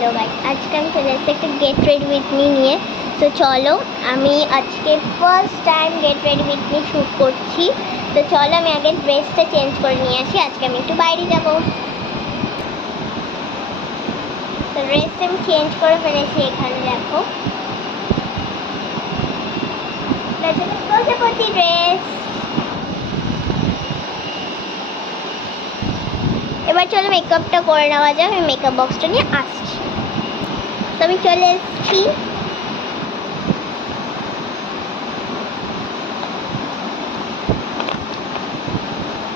Hello guys, আজকে আমি চলে এসেছি একটা গেট রেডি উইথ মি নিয়ে। তো চলো, আমি আজকে first time get ready with me shoot করছি। তো চলো আমি আগে ড্রেসটা চেঞ্জ করে নিয়ে আসি। আজকে আমি একটু বাইরে যাব। তো ড্রেসটা আমি চেঞ্জ করে ফেলেছি, এখানে দেখো প্রজাপতি ড্রেস। এবার চলো মেকআপটা করে নেওয়া যাক। আমি মেকআপ বক্সটা নিয়ে আসছি। তো আমি চলে এসেছি।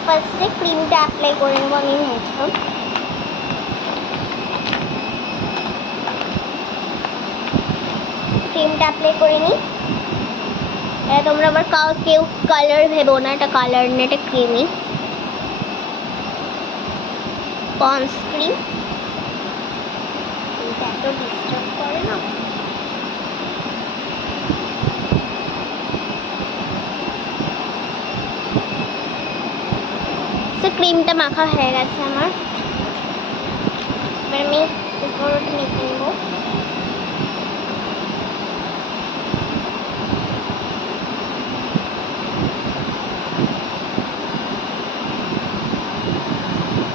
ফার্স্টে ক্রিমটা অ্যাপ্লাই করে নেবো আমি মুছবো। ক্রিমটা অ্যাপ্লাই করে নিই। এটা তোমরা আবার কেউ কালার ভেবো না, এটা কালার না, এটা ক্রিমই পন্স ক্রিম। এত ডিস্টার্ব করে না। ক্রিমটা মাখা হয়ে গেছে আমার। এবার আমি উপরটা মেখে নেব।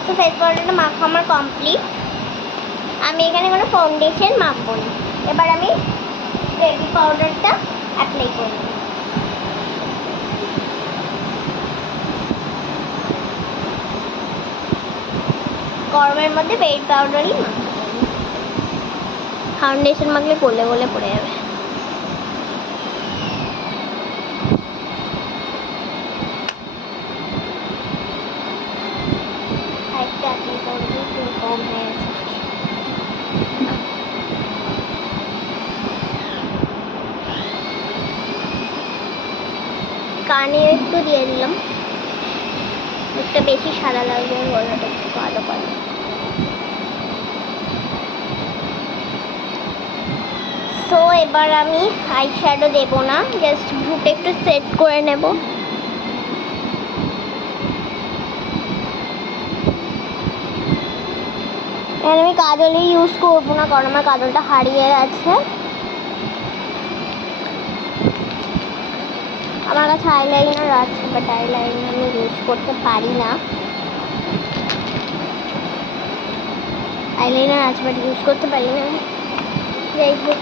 তো ফেস পাউডারটা মাখা আমার কমপ্লিট। আমি এখানে কোনো ফাউন্ডেশন মাখবো না। এবার আমি বেবি পাউডারটা অ্যাপ্লাই করব। গরমের মধ্যে বেবি পাউডারই মাখবো, ফাউন্ডেশন মাখলে গলে গলে পড়ে যাবে। কানে একটু দিয়ে দিলাম, একটা বেশি সাদা লাগবে, গলাটা একটু কালো কালো। সো এবার আমি আই শ্যাডো দেবো না, জাস্ট ভুটে একটু সেট করে নেব। আমি কাজলই ইউজ করবো না, কারণ আমার কাজলটা হারিয়ে গেছে। আমার কাছে আইলাইনার আছে, বাট আইলাইনার আমি ইউজ করতে পারি না। আইলাইনার আছে বাট ইউজ করতে পারি না। যাই হোক,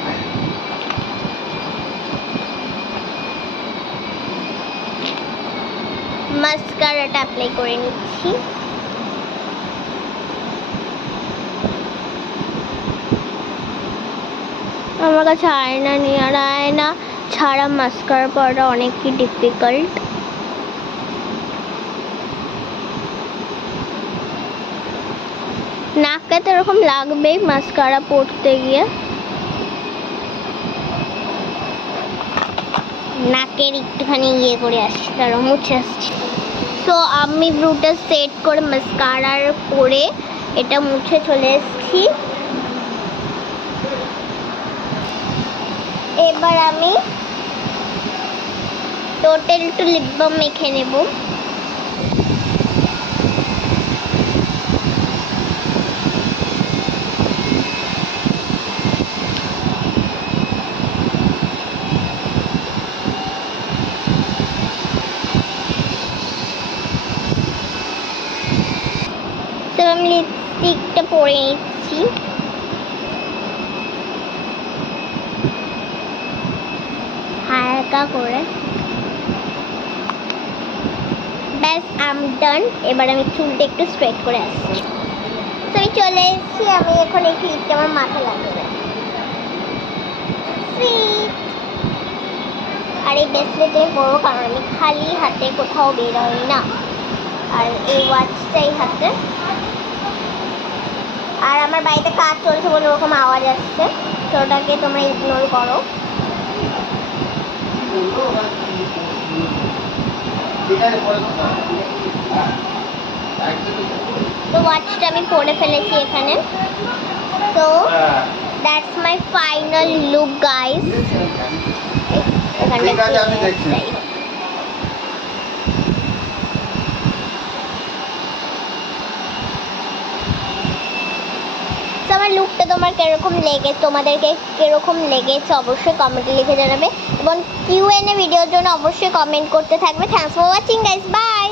মাস্কারাটা অ্যাপ্লাই করে নিচ্ছি। আমার কাছে আয়না নেই, আর আয়না ছাড়া মাস্কারা পরাটা অনেকই ডিফিকাল্ট। নাকে তো এরকম লাগবেই মাস্কারা পরতে গিয়ে। নাকের একটুখানি ইয়ে করে আসছি, তারও মুছে আসছি। তো আমি ব্রুটা সেট করে মাস্কারার পরে এটা মুছে চলে এসেছি। এবার আমি টোটাল একটু লিপ বাম মেখে নেব। আমি লিপস্টিকটা পরে নিচ্ছি। হালকা করে, ব্যাস আম ডান। এবার আমি চুলটা একটু স্ট্রেট করে আসছি। তো আমি চলে এসেছি। আমি এখন এই ক্লিপটা আমার মাথা লাগবে। আর এই ব্রেসলেটে পরবো, কারণ আমি খালি হাতে কোথাও বেরোই না। আর এই ওয়াচটাই হাতে। আর আমার বাড়িতে কাজ চলছে বলে ওরকম আওয়াজ আসছে, তো ওটাকে তোমরা ইগনোর করো। তো ওয়াচটা আমি পরে ফেলেছি এখানে। তো that's my final look guys. আমার লুকটা তোমাদেরকে কিরকম লেগেছে অবশ্যই কমেন্টে লিখে জানাবে এবং Q&A ভিডিওর জন্য অবশ্যই কমেন্ট করতে থাকবে। Thanks for watching guys, by.